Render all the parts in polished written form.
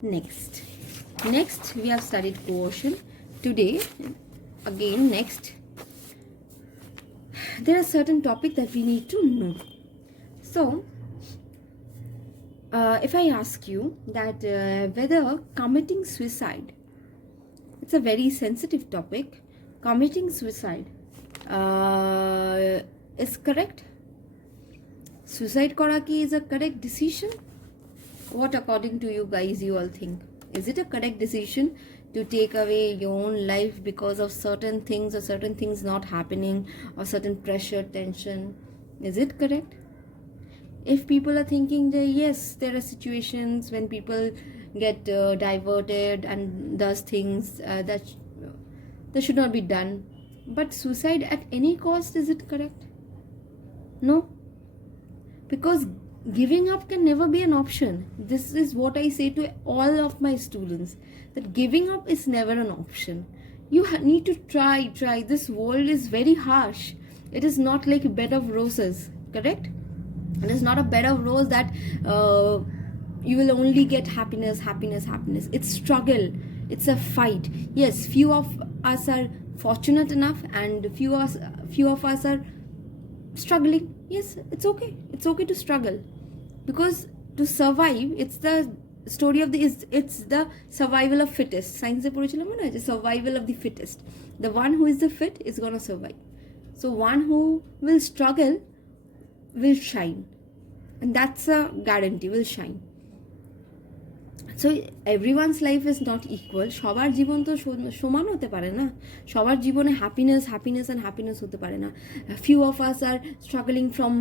Next we have studied coercion. Today again, next there are certain topic that we need to know. So if I ask you that whether committing suicide, it's a very sensitive topic, committing suicide is correct? Suicide kora ki is a correct decision? What according to you guys you all think? Is it a correct decision to take away your own life because of certain things or certain things not happening or certain pressure, tension? Is it correct? If people are thinking that yes, there are situations when people get diverted and does things that should not be done, but suicide at any cost, is it correct? No, because giving up can never be an option. This is what I say to all of my students, that giving up is never an option. You need to try. This world is very harsh. It is not like a bed of roses, correct? It is not a bed of roses that you will only get happiness. It's struggle. It's a fight. Yes, few of us are fortunate enough and few of us are struggling. Yes, it's okay to struggle, because to survive, it's the story of it's the survival of fittest. Science e porichilam na, the survival of the fittest. The one who is the fit is going to survive. So one who will struggle will shine, and that's a guarantee, will shine. So everyone's life is not equal. সবার জীবন তো সমান হতে পারে না, সবার জীবনে happiness হতে পারে না. Few of us are struggling from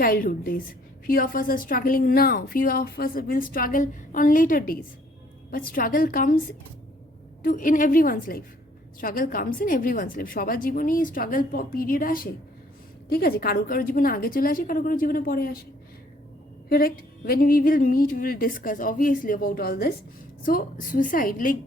childhood days, few of us are struggling now, few of us will struggle on later days, but struggle comes in everyone's life. সবার জীবনেই struggle period আসে, ঠিক আছে? কারোর জীবনে আগে চলে আসে, কারোর জীবনে পরে আসে, correct? When we will meet, we will discuss obviously about all this. So suicide, like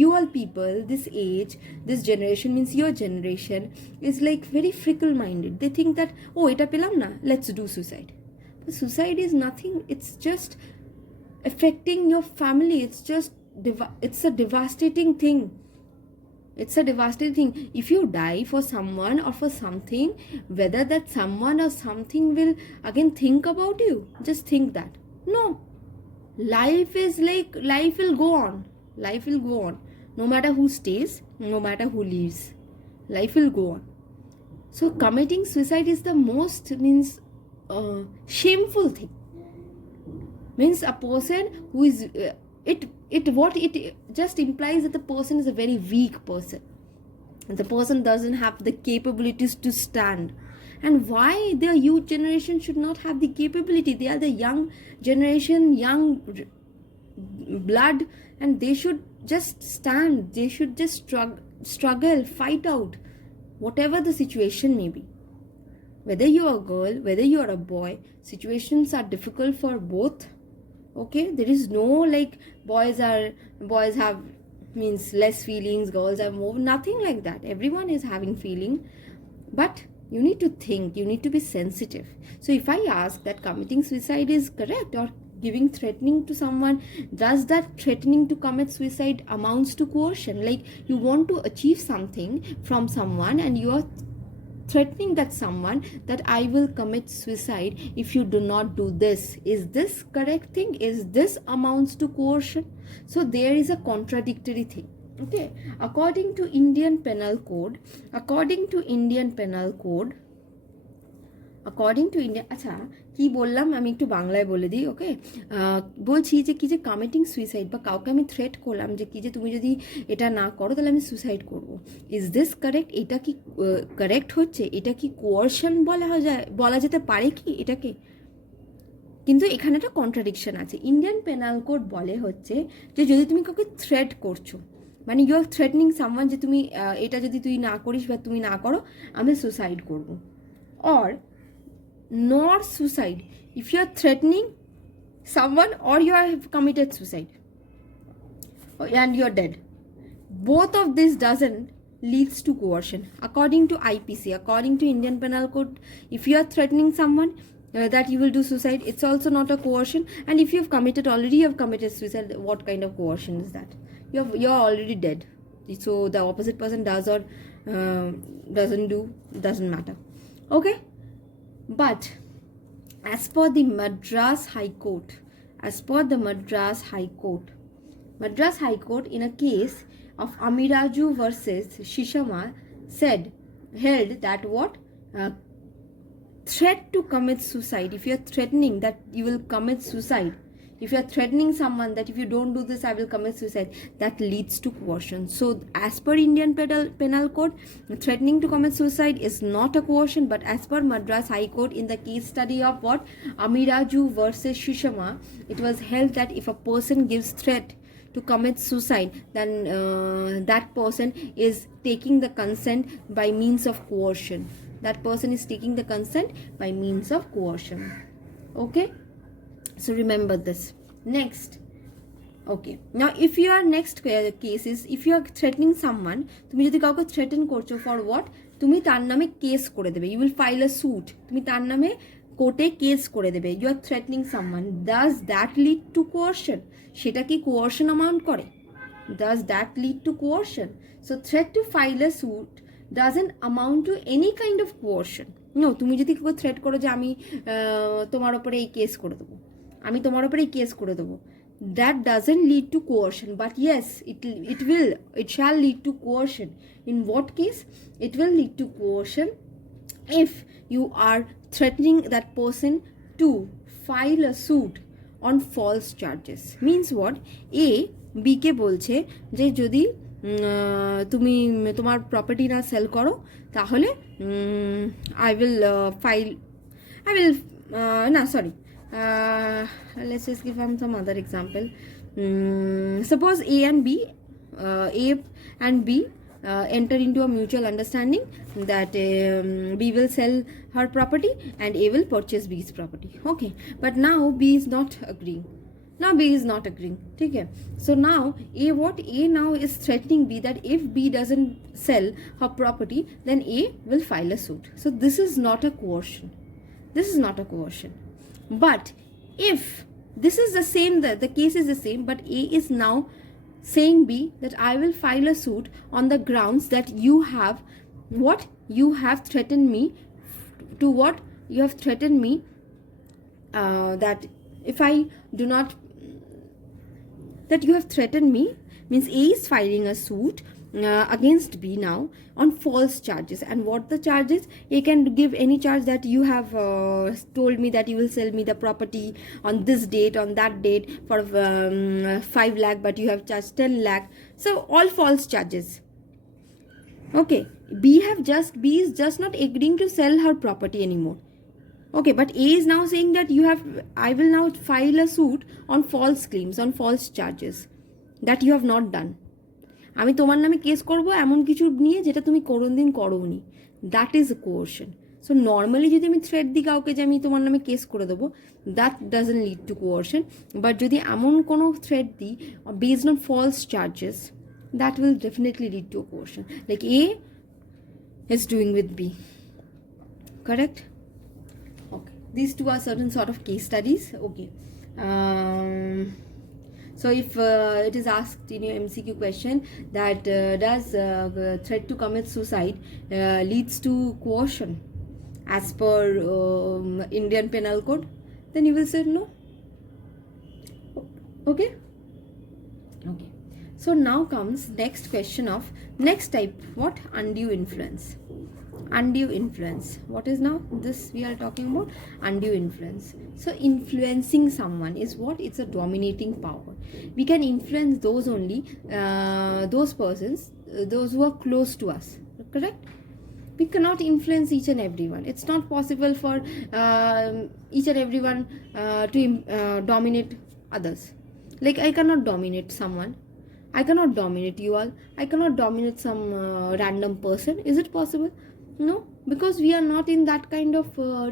you all people, this age, this generation, means your generation, is like very fickle minded. They think that, oh, eta pelam na, let's do suicide. But suicide is nothing. It's just affecting your family. It's a devastating thing. If you die for someone or for something, whether that someone or something will again think about you, just think that. No. Life will go on. No matter who stays, no matter who leaves, life will go on. So committing suicide is the most shameful thing. Means a person who is it just implies that the person is a very weak person. The person doesn't have the capabilities to stand. And why the youth generation should not have the capability? They are the young generation, young blood, and they should just stand. They should just struggle, fight out, whatever the situation may be. Whether you are a girl, whether you are a boy, situations are difficult for both. Okay, there is no like boys have means less feelings, girls have more, nothing like that. Everyone is having feeling, but you need to think, you need to be sensitive. So if I ask that committing suicide is correct or threatening to someone, does that threatening to commit suicide amounts to coercion? Like you want to achieve something from someone and you are threatening that someone that I will commit suicide if you do not do this. Is this correct thing? Is this amounts to coercion? So there is a contradictory thing. Okay, according to Indian Penal Code, আচ্ছা কি বললাম আমি একটু বাংলায় বলে দিই। ওকে, বলছি যে কি যে কমিটিং সুইসাইড বা কাউকে আমি থ্রেট করলাম যে কি যে তুমি যদি এটা না করো তাহলে আমি সুইসাইড করব, ইজ দিস কারেক্ট? এটা কি কারেক্ট হচ্ছে? এটা কি কোয়ারশন বলা যেতে পারে কি এটাকে? কিন্তু এখানে একটা কন্ট্রাডিকশন আছে। ইন্ডিয়ান পেনাল কোড বলে হচ্ছে যে যদি তুমি কাউকে থ্রেট করছো, মানে ইউ আর থ্রেটনিং সামওয়ান যে তুমি এটা যদি তুই না করিস বা তুমি না করো আমি সুসাইড করব, or nor suicide if you are threatening someone or you have committed suicide and you are dead. Both of this doesn't leads to coercion according to IPC, according to Indian Penal Code. If you are threatening someone, that you will do suicide, it's also not a coercion. And if you have committed suicide, what kind of coercion is that? You're already dead. So the opposite person does or doesn't do, doesn't matter. Okay. But as per the Madras High Court, Madras High Court in a case of Amiraju versus Shishama held that what? Threat to commit suicide, if you are threatening that you will commit suicide, if you are threatening someone that if you don't do this I will commit suicide, that leads to coercion. So as per Indian penal code, threatening to commit suicide is not a coercion. But as per Madras High Court, in the case study of what? Amiraju versus Shishama, it was held that if a person gives threat to commit suicide, then that person is taking the consent by means of coercion. Okay, so remember this. Next, okay, now if your next case is if you are threatening someone, তুমি যদি কাউকে threaten করছো for what? তুমি তার নামে case করে দেবে, you will file a suit, তুমি তার নামে কোর্টে কেস করে দেবে, you are threatening someone. Does that lead to coercion? সেটা কি coercion amount করে? Does that lead to coercion? So threat to file a suit doesn't amount to any kind of coercion. No, তুমি যদি কেউ threat করো যে আমি তোমার উপরে এই কেস করে দেবো, that doesn't lead to coercion. But yes, it shall lead to coercion. In what case? It will lead to coercion if you are threatening that person to file a suit on false charges. Means what? A B কে বলছে যে যদি তুমি তোমার property না sell করো তাহলে let's just give some other example. Suppose A and B enter into a mutual understanding that B will sell her property and A will purchase B's property. Okay, but now B is not agreeing. Okay, so now A now is threatening B that if B doesn't sell her property, then A will file a suit. So this is not a coercion. But if this is the same, the case is the same, but A is now saying B that I will file a suit on the grounds that you have threatened me to what? You have threatened me that if I do not, that you have threatened me, means A is filing a suit against B now on false charges. And what the charges? A can give any charge that you have told me that you will sell me the property on this date, on that date for 5 lakh, but you have charged 10 lakh. So all false charges. Okay, B is just not agreeing to sell her property anymore. Okay, but A is now saying that I will now file a suit on false claims, on false charges that you have not done. আমি তোমার নামে case করব এমন কিছু নিয়ে যেটা তুমি কোনোদিন করোনি. That is a coercion. So normally যদি আমি থ্রেট দিই কাউকে যে আমি তোমার নামে কেস করে দেবো, that doesn't lead to coercion. But যদি এমন কোনো থ্রেট দিই based on false charges, that will definitely lead to a coercion. Like A is doing with B. Correct? Okay, these two are certain sort of case studies. Okay, so if it is asked in your MCQ question that does threat to commit suicide leads to coercion as per Indian Penal Code, then you will say no. Okay. So now comes next question of next type, what? Undue influence. What is now this we are talking about? Undue influence. So influencing someone is what? It's a dominating power. We can influence those only those persons, those who are close to us. Correct? We cannot influence each and everyone. It's not possible for each and everyone to dominate others. Like I cannot dominate someone. I cannot dominate you all. I cannot dominate some random person. Is it possible? No, because we are not in that kind of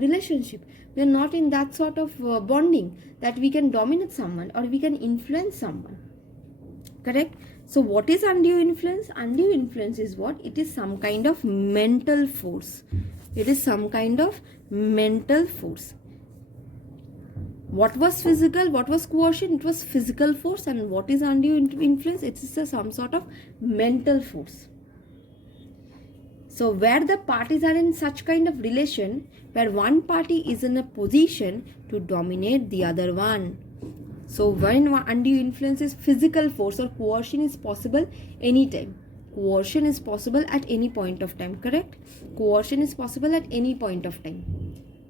relationship. We are not in that sort of bonding that we can dominate someone or we can influence someone. Correct? So what is undue influence? Undue influence is what? It is some kind of mental force. What was physical, what was coercion? It was physical force. And what is undue influence? It is some sort of mental force. So where the parties are in such kind of relation, where one party is in a position to dominate the other one. So when undue influence is physical force, or coercion is possible anytime. Coercion is possible at any point of time, correct? Coercion is possible at any point of time.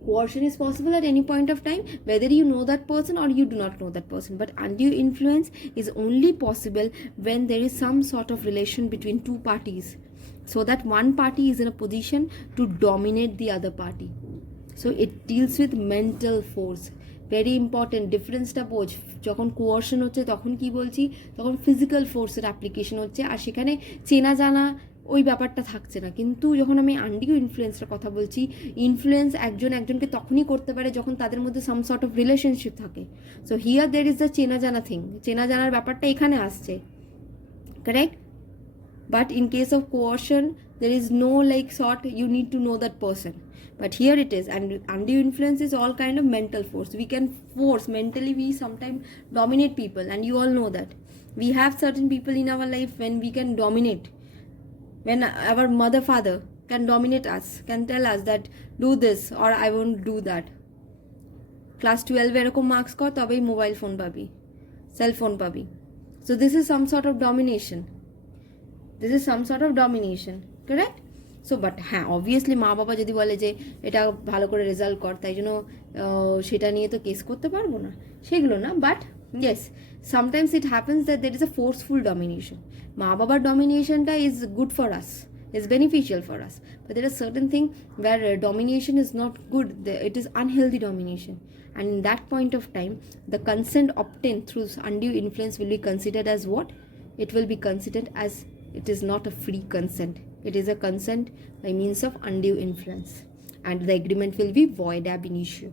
Coercion is possible at any point of time, whether you know that person or you do not know that person. But undue influence is only possible when there is some sort of relation between two parties, so that one party is in a position to dominate the other party. So it deals with mental force. Very important ডিফারেন্সটা বোঝ। যখন কোয়ার্শন হচ্ছে তখন কি বলছি, তখন physical ফোর্সের application হচ্ছে, আর সেখানে চেনা জানা ওই ব্যাপারটা থাকছে না। কিন্তু যখন আমি আনডিউ ইনফ্লুয়েন্সের কথা বলছি, ইনফ্লুয়েন্স একজন একজনকে তখনই করতে পারে যখন তাদের মধ্যে সাম সর্ট অফ রিলেশনশিপ থাকে। So here there is the চেনা জানা থিং, চেনা জানার ব্যাপারটা এখানে আসছে, correct? But in case of coercion, there is no like sort, you need to know that person. But here it is, and undue influence is all kind of mental force. We can force mentally, we sometimes dominate people, and you all know that. We have certain people in our life when we can dominate. When our mother, father can dominate us, can tell us that do this or I won't do that. Class 12 এরকম marks কর তবেই mobile phone পাবি, cell phone পাবি. So this is some sort of domination. This is some sort of domination, correct? So but হ্যাঁ obviously মা বাবা যদি বলে যে এটা ভালো করে রেজাল্ট কর, তাই জন্য সেটা নিয়ে তো কেস করতে পারবো না, সেগুলো না। But yes, sometimes it happens that there is a forceful domination. মা বাবার dominationটা is good for us, is beneficial for us, but there are certain things where domination is not good, it is unhealthy domination, and in that point of time the consent obtained through undue influence will be considered as what? It will be considered as it is not a free consent. It is a consent by means of undue influence, and the agreement will be void ab initio.